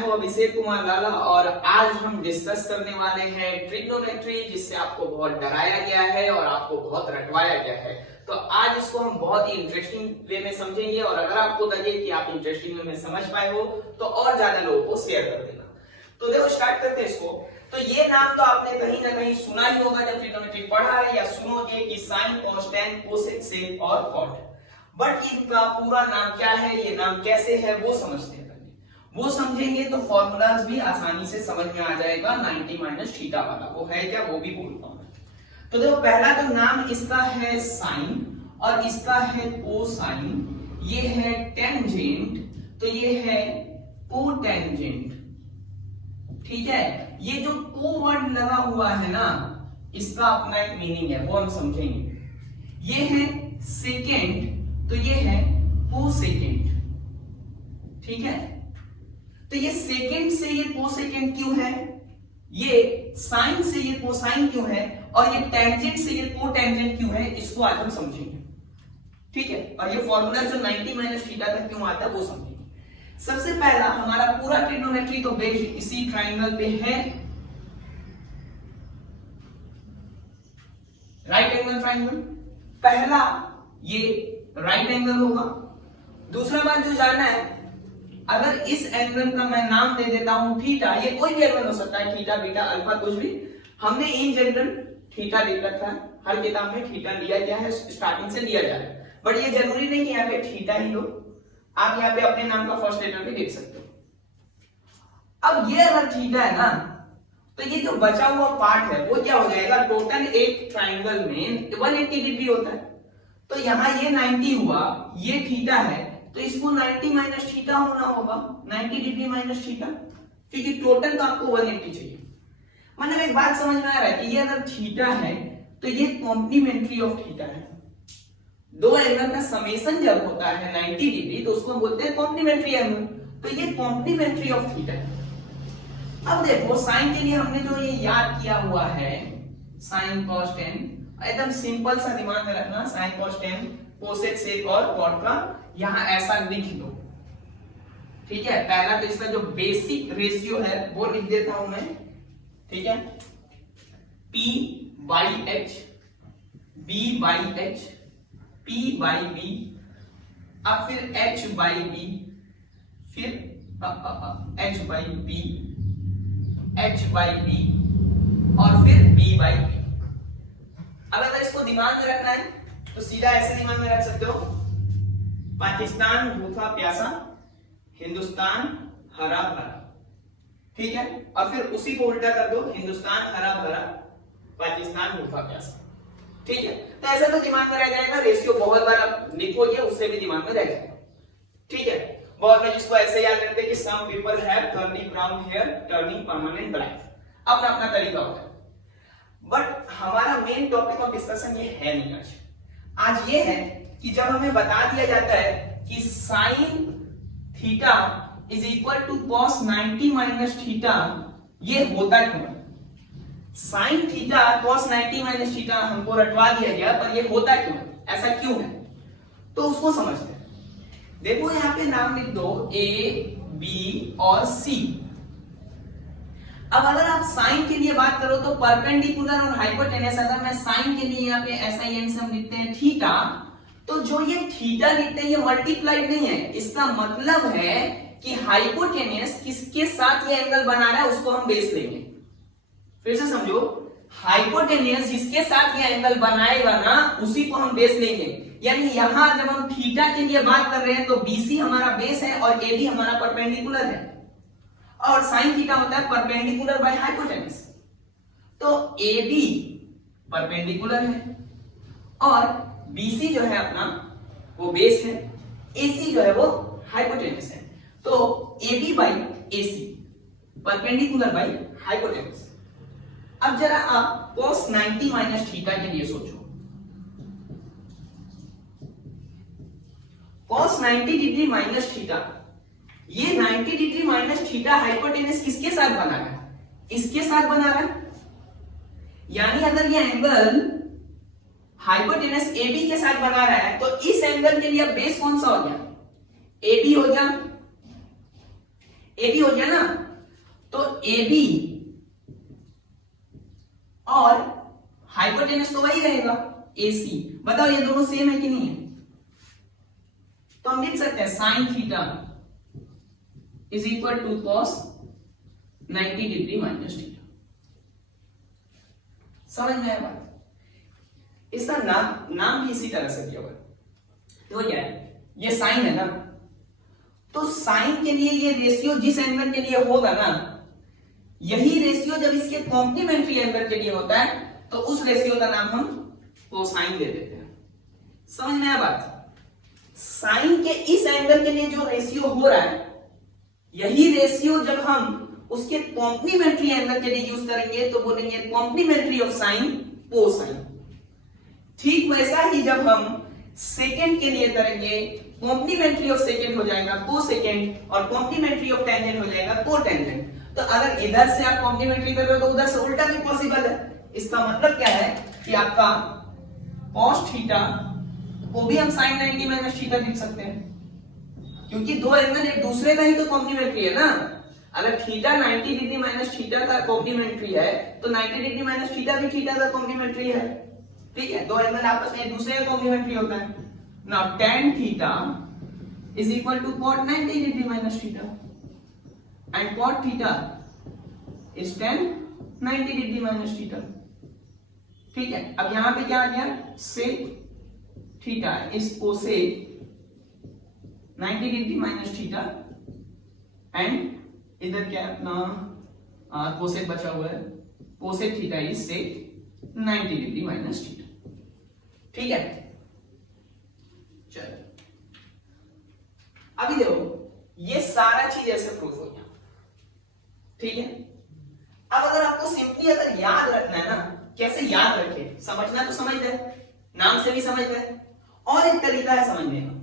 हूं अभिषेक कुमार लाला और आज हम डिस्कस करने वाले हैं ट्रिग्नोमेट्री, जिससे आपको बहुत डराया गया है और आपको बहुत रटवाया गया है। तो आज इसको हम बहुत ही इंटरेस्टिंग वे में समझेंगे और अगर आपको लगे कि आप इंटरेस्टिंग वे में समझ पाए हो तो और ज्यादा लोगों को शेयर कर देना। तो देखो स्टार्ट करते हैं इसको। तो ये नाम तो आपने कहीं ना कहीं सुना ही होगा जब ट्रिग्नोमेट्री पढ़ा है या सुनोगे कि साइन, कॉस, टैन, कोसेक, सेक और कॉट। बट इनका पूरा नाम क्या है, ये नाम कैसे है, वो समझते हैं। वो समझेंगे तो फॉर्मूलाज भी आसानी से समझ में आ जाएगा। 90 माइनस थीटा वाला वो है क्या, वो भी बोलता हूं। तो देखो पहला जो नाम इसका है साइन और इसका है कोसाइन, ये है टेंजेंट, तो ये है कोटेंजेंट। ठीक है, ये जो को वर्ड लगा हुआ है ना, इसका अपना एक मीनिंग है, वो हम समझेंगे। ये है सेकेंड, तो ये है कोसेकेंड। ठीक है, तो ये सेकेंड से ये कोसेकेंड क्यों है, ये साइन से ये कोसाइन क्यों है और ये टेंजेंट से ये कोटेंजेंट क्यों है, इसको आज हम समझेंगे। ठीक है, और ये फॉर्मूला जो 90 माइनस थीटा तक क्यों आता है वो समझेंगे। सबसे पहला हमारा पूरा ट्रिग्नोमेट्री तो बेस्ड इसी ट्राइंगल पे है, राइट एंगल ट्राइंगल। पहला ये राइट एंगल होगा। दूसरा बात जो जानना है, अगर इस एंगल का मैं नाम दे देता हूं थीटा, ये कोई भी एंगल हो सकता है, थीटा, बीटा, अल्फा, कुछ भी। हमने इन जनरल थीटा ले रखा है, हर किताब में थीटा लिया गया है, स्टार्टिंग से लिया जा रहा है। बट ये जरूरी नहीं कि यहाँ पे थीटा ही लो, आप यहाँ पे अपने नाम का फर्स्ट लेटर भी देख सकते हो। अब ये अगर थीटा है ना, तो ये जो बचा हुआ पार्ट है वो क्या हो जाएगा, टोटल एक ट्राइंगल में 180 डिग्री होता है। तो यहाँ ये 90 हुआ, ये थीटा है, तो इसको 90 माइनस थीटा होना होगा, 90 डिग्री माइनस थीटा, क्योंकि टोटल तो आपको 180 चाहिए। मतलब एक बात समझ में आ रहा है कि ये अगर थीटा है तो ये कॉम्प्लीमेंट्री ऑफ थीटा है। दो एंगल का समेशन जब होता है 90 डिग्री तो उसको बोलते हैं कॉम्प्लीमेंट्री एंगल, तो ये कॉम्प्लीमेंट्री ऑफ थीटा है। अब देखो साइन के लिए हमने जो ये याद किया हुआ है, साइन कॉस टेन, एकदम सिंपल सा दिमाग में रखना, साइन कॉस टेन, कोसेक, सेक और कॉट का यहां ऐसा लिख लो। ठीक है, पहला तो इसका जो बेसिक रेशियो है वो लिख देता हूं मैं। ठीक है, P by H, B by H, P by B, अब फिर H बाई B, फिर H by B, H by B और फिर B बाई B। अब अगर इसको दिमाग में रखना है तो सीधा ऐसे दिमाग में रख सकते हो, पाकिस्तान भूखा प्यासा, हिंदुस्तान हरा भरा। ठीक है, और फिर उसी को उल्टा कर दो, हिंदुस्तान हरा भरा, पाकिस्तान भूखा प्यासा। ठीक है, तो ऐसा तो दिमाग में रह जाएगा। रेशियो बहुत बार आप लिखोगे उससे भी दिमाग में रह जाएगा। ठीक है, बहुत लोग जिसको ऐसे याद करते हैं कि some people have curly brown hair turning permanent black, अपना अपना तरीका होता है। बट हमारा मेन टॉपिक ऑफ डिस्कशन ये है नहीं आज। आज ये है कि जब हमें बता दिया जाता है कि sine theta is equal to cos 90 minus theta, ये होता क्यों है। Sine theta cos 90 minus theta हमको रटवा दिया गया, पर ये होता क्यों है, ऐसा क्यों है, तो उसको समझते हैं। देखो यहाँ पे नाम लिख दो ए, बी और सी। अब अगर आप साइन के लिए बात करो तो परपेंडिकुलर और हाइपोटेनस, अगर मैं साइन के लिए यहाँ पे SIN से हम लिखते हैं थीटा, तो जो ये थीटा लिखते हैं ये मल्टीप्लाइड नहीं है। इसका मतलब है कि हाइपोटेनस किसके साथ ये एंगल बना रहा है उसको हम बेस लेंगे। फिर से समझो, हाइपोटेनस जिसके साथ ये एंगल बनाएगा ना उसी को हम बेस लेंगे। यानी यहां जब हम थीटा के लिए बात कर रहे हैं तो BC हमारा बेस है और AB हमारा परपेंडिकुलर है, और साइन थीटा होता है परपेंडिकुलर बाय हाइपोटेनस। तो AB परपेंडिकुलर है और BC जो है अपना वो बेस है, AC जो है वो हाइपोटेनस है। तो AB by AC perpendicular by hypotenuse. अब जरा आप cos 90 माइनस थीटा के लिए सोचो। cos 90 डिग्री माइनस थीटा, ये 90 डिग्री माइनस थीटा हाइपोटेनस किसके साथ बना रहा है, इसके साथ बना रहा है। यानी अगर ये एंगल हाइपोटेनस AB के साथ बना रहा है तो इस एंगल के लिए बेस कौन सा हो गया, AB हो गया। ए बी हो गया ना, तो ए बी और हाइपोटेनस तो वही रहेगा ए सी। बताओ ये दोनों सेम है कि नहीं है? तो हम लिख सकते हैं sine theta is equal to cos 90 degree minus theta. समझ में आया बात? इसका नाम भी इसी तरह से दिया हुआ है। तो क्या है, ये साइन है ना, तो साइन के लिए ये रेशियो जिस एंगल के लिए होगा ना, यही रेशियो जब इसके कॉम्प्लीमेंट्री एंगल के लिए होता है तो उस रेशियो का नाम हम कोसाइन दे देते हैं। समझ में आया बात? साइन के इस एंगल के लिए जो रेशियो हो रहा है, यही रेशियो जब हम उसके कॉम्प्लीमेंट्री एंगल के लिए यूज करेंगे तो बोलेंगे कॉम्प्लीमेंट्री ऑफ साइन कोसाइन। ठीक वैसा ही जब हम सेकेंड के लिए करेंगे, कॉम्प्लीमेंट्री ऑफ सेकेंड हो जाएगा कोसेकेंड और कॉम्प्लीमेंट्री ऑफ टेंजेंट हो जाएगा कोटेंजेंट। तो अगर इधर से आप कॉम्प्लीमेंट्री कर रहे हो तो उधर से उल्टा भी पॉसिबल है। इसका मतलब क्या है कि आपका cos थीटा को भी हम sin 90 माइनस थीटा लिख सकते हैं, क्योंकि दो एंगल एक दूसरे का ही तो कॉम्प्लीमेंट्री है ना। अगर थीटा 90 डिग्री माइनस थीटा का कॉम्प्लीमेंट्री है तो 90 डिग्री माइनस थीटा भी थीटा का कॉम्प्लीमेंट्री है। ठीक है, दो एंगल आपस में एक दूसरे का कॉम्प्लीमेंट्री होता है। Now tan theta is equal to cot 90 degree minus theta and cot theta is tan 90 degree minus theta. ठीक है, अब यहां पे क्या आ गया, sec theta is cosec 90 degree minus theta and इधर क्या अपना कोसेक बचा हुआ है, cosec theta is sec 90 degree minus theta. ठीक है, चलो अभी देखो ये सारा चीज ऐसे प्रूफ हो गया। ठीक है, अब अगर आपको सिंपली अगर याद रखना है ना, कैसे याद रखे, समझना तो समझते हैं, नाम से भी समझते हैं, और एक तरीका है समझने का,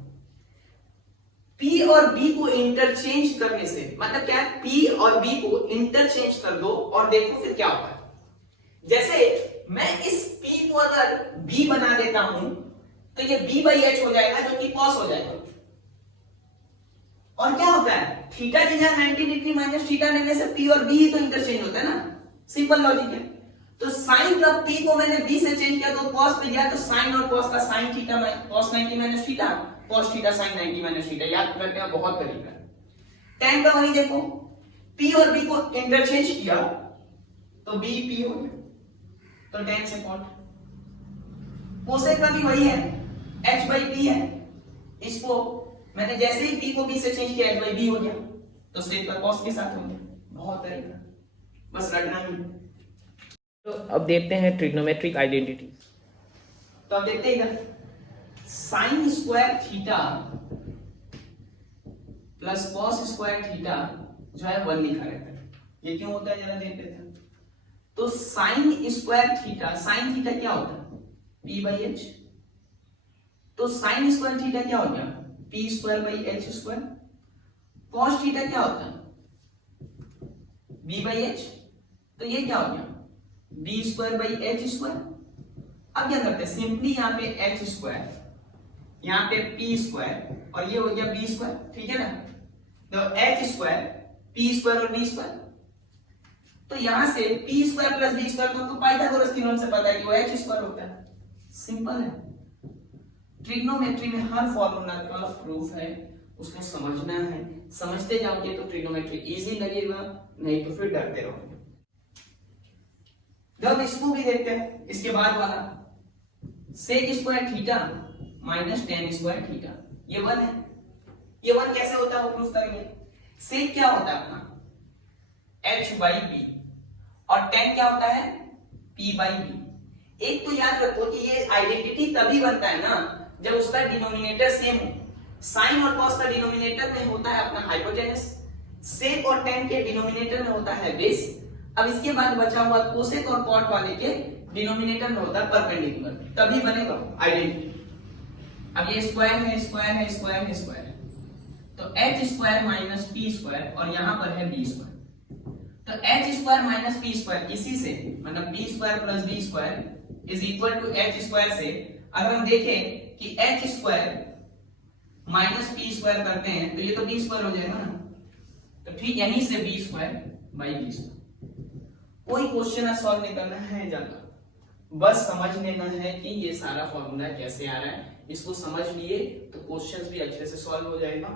P और B को इंटरचेंज करने से। मतलब क्या है, P और B को इंटरचेंज कर दो और देखो फिर क्या होता है। जैसे मैं इस P को अगर B बना देता हूं तो ये B बाई H हो जाएगा जो कि cos हो जाएगा। और क्या होता है, थीटा की जगह 90 डिग्री माइनस थीटा लेने से P और B ही तो इंटरचेंज होता है ना, सिंपल लॉजिक है। तो साइन का P को मैंने B से चेंज किया तो cos पे गया, तो साइन और cos का sine theta cos 90 minus theta cos theta sin 90 minus theta. याद रखने का बहुत तरीका है। tan का वही देखो, P और B को इंटरचेंज किया तो B P हो गया, तो tan से cot। कोसेक का भी वही है, H by P है, इसको मैंने जैसे ही P को B से चेंज किया H by B हो गया, तो sec का cos के साथ हो गया। बहुत तरीका, बस रटना ही। तो अब देखते हैं ट्रिग्नोमेट्रिक आइडेंटिटीज। तो अब देखते हैं sine square theta plus cos square theta जो है 1 लिखा रहता है। ये क्यों होता है जरा देख लेते हैं। तो sine square theta, sine theta क्या होता है, P बाई एच। तो साइन स्क्वायर थीटा क्या हो गया, P square by H square. Cos theta क्या होता है, B बाई एच। तो ये क्या हो गया, B square by H square. अब क्या करते हैं, सिंपली यहाँ पे एच स्क्वायर, यहाँ पे P स्क्वायर और ये हो गया B स्क्वायर। ठीक है ना, तो H स्क्वायर P स्क्वायर और B स्क्वायर। तो यहां से P square plus B square को पाइथागोरस थ्योरम से पता है कि वो H स्क्वायर होता है। सिंपल है, ट्रिग्नोमेट्री में हर फॉर्मूला का प्रूफ है, उसको समझना है। समझते जाओगे तो ट्रिग्नोमेट्री इजी लगेगा, नहीं तो फिर डरते रहोगे। जब इसको भी देखते हैं, इसके बाद वाला sec square theta minus tan square theta, ये 1 है। ये 1 कैसे होता है वो प्रूफ करेंगे। सेक क्या होता है अपना h बाई बी और टेन क्या होता है p बाई बी। एक तो याद रखो कि ये आइडेंटिटी तभी बनता है ना जब उसका डिनोमिनेटर सेम हो। साइन और कॉस का डिनोमिनेटर में होता है अपना हाइपोटेनस, सेक और टेन के डिनोमिनेटर में होता है बेस। अब इसके बाद बचा हुआ कोसेक और कॉट वाले के डिनोमिनेटर में होता है परपेंडिकुलर, तभी बनेगा आइडेंटिटी। अब ये स्क्वायर है, स्क्वायर है, स्क्वायर है, स्क्वायर है, तो H square minus P square और यहां पर है बी स्क्वायर। तो H square minus P square, इसी से मतलब B square plus B square is equal to H square से अगर हम देखें कि H square minus P square करते हैं तो ये तो बी स्क्वायर हो जाएगा ना। तो ठीक यहीं से B square by B square. कोई क्वेश्चन सॉल्व नहीं करना है ज्यादा, बस समझ लेना है कि ये सारा फॉर्मूला कैसे आ रहा है। इसको समझ लिए तो क्वेश्चंस भी अच्छे से सॉल्व हो जाएगा।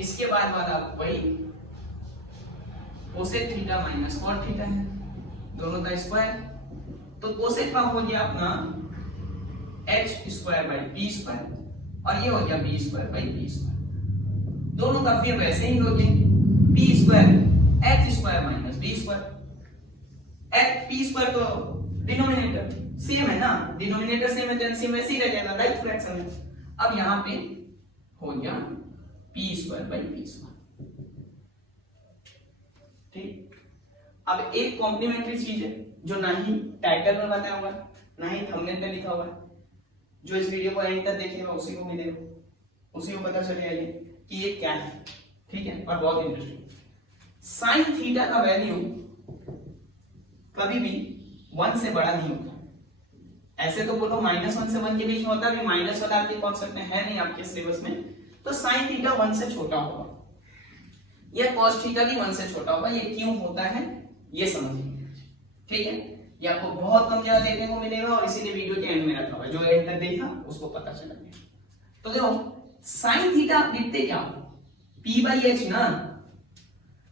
इसके बाद वाला वही cosec theta minus cot theta है, दोनों का स्क्वायर। तो कोसेक का हो गया अपना h square by P square और ये हो गया B square by P square. दोनों का फिर वैसे ही हो गए P square H square minus B square. H P square तो डिनोमिनेटर सेम है ना, डिनोमिनेटर सेम है तो एलसीएम वैसे ही रह जाएगा, राइट फ्रैक्शन है। अब यहाँ पे हो गया P square by P square. ठीक, अब एक कॉम्प्लीमेंट्री चीज है जो ना ही टाइटल में बताया हुआ है ना ही थंबनेल में लिखा हुआ है, जो इस वीडियो को एंड तक देखेगा उसी को मिलेगा, उसी को पता चलेगा ये कि ये क्या है। ठीक है, और बहुत इंटरेस्टिंग, साइन थीटा का वैल्यू कभी भी 1 से बड़ा नहीं होता। ऐसे तो बोलो -1 से 1 के बीच में होता है, अभी माइनस वाला आपके कॉन्सेप्ट में है नहीं आपके सिलेबस में, तो साइन थीटा 1 से छोटा होगा या कॉस थीटा भी 1 से छोटा होगा। ये क्यों होता है ये समझिए। ठीक है, ये आपको बहुत कम जगह देखने को मिलेगा और इसीलिए वीडियो के एंड में रखा हुआ है, जो एंड तक देखा उसको पता चला गया। तो देखो साइन थीटा आप लिखते क्या हो, P बाई एच ना।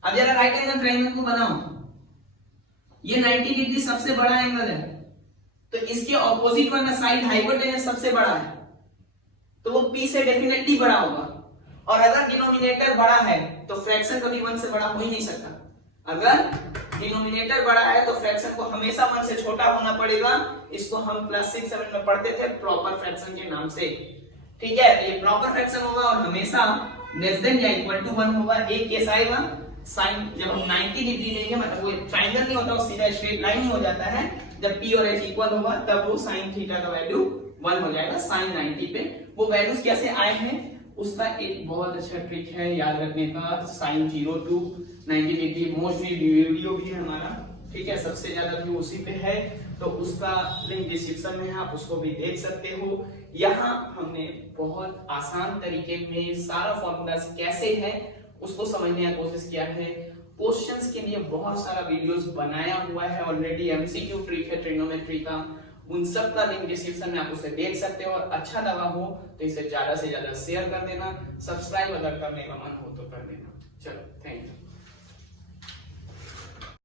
अब जरा राइट एंगल ट्रायंगल को बनाओ, ये 90 डिग्री सबसे बड़ा एंगल है, तो इसके ऑपोजिट वाला साइड हाइपोटेनस सबसे बड़ा है, तो वो P से डेफिनेटली बड़ा होगा। और अगर डिनोमिनेटर बड़ा है तो फ्रैक्शन कभी 1 से बड़ा हो ही नहीं सकता। अगर डिनोमिनेटर बड़ा है तो फ्रैक्शन को हमेशा 1 से छोटा होना पड़ेगा। इसको हम क्लास 6-7 में पढ़ते थे प्रॉपर फ्रैक्शन के नाम से। ठीक है, ये प्रॉपर फ्रैक्शन होगा और हमेशा लेस देन या इक्वल टू 1 होगा। एक केस आएगा साइन, जब हम 90 डिग्री लेंगे, मतलब वो ट्रायंगल नहीं होता, वो सीधा स्ट्रेट लाइन ही हो जाता है। जब P और H इक्वल होगा तब वो साइन थीटा का वैल्यू 1 हो जाएगा साइन 90 पे। वो वैल्यूज कैसे आए हैं उसका एक बहुत अच्छा ट्रिक है याद रखने का, sine 0 to 90 degree mostly video भी है हमारा। ठीक है, सबसे ज्यादा व्यू उसी पे है, तो उसका लिंक डिस्क्रिप्शन में है, आप उसको भी देख सकते हो। यहाँ हमने बहुत आसान तरीके में सारा फॉर्मूलाज कैसे है उसको समझने का कोशिश किया है। क्वेश्चंस के लिए बहुत सारा वीडियोस बनाया हुआ है ऑलरेडी, एमसीक्यू ट्रिक है ट्रिग्नोमेट्री का, उन सब का लिंक डिस्क्रिप्शन में आप उसे देख सकते हो। और अच्छा लगा हो तो इसे ज्यादा से ज्यादा शेयर कर देना, सब्सक्राइब अगर करने का मन हो तो कर देना। चलो, थैंक यू।